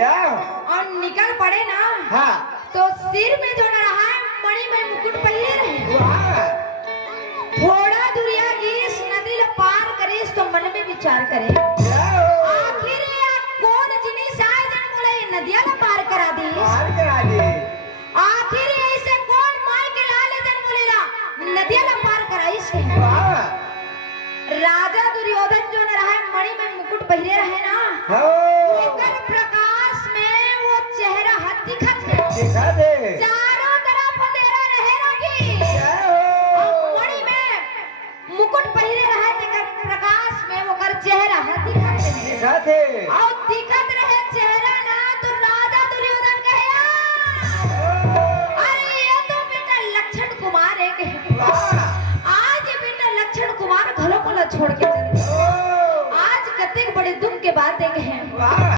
क्या और निकल पड़े ना हाँ तो सिर में जो न रहा मणि में मुकुट पहले रहे वाह थोड़ा दूरिया इस नदी ल पार करे तो मन में विचार करे क्या हो आखिर या कौन जिनिस आए जन मोला ये नदिया ल पार करा दी पार करा दे आखिर ऐसे कौन माय के लाल जन मोलेला नदिया ल पार कराई से वाह राजा दुर्योधन जो न रहा मणि में मुकुट पहले रहे ना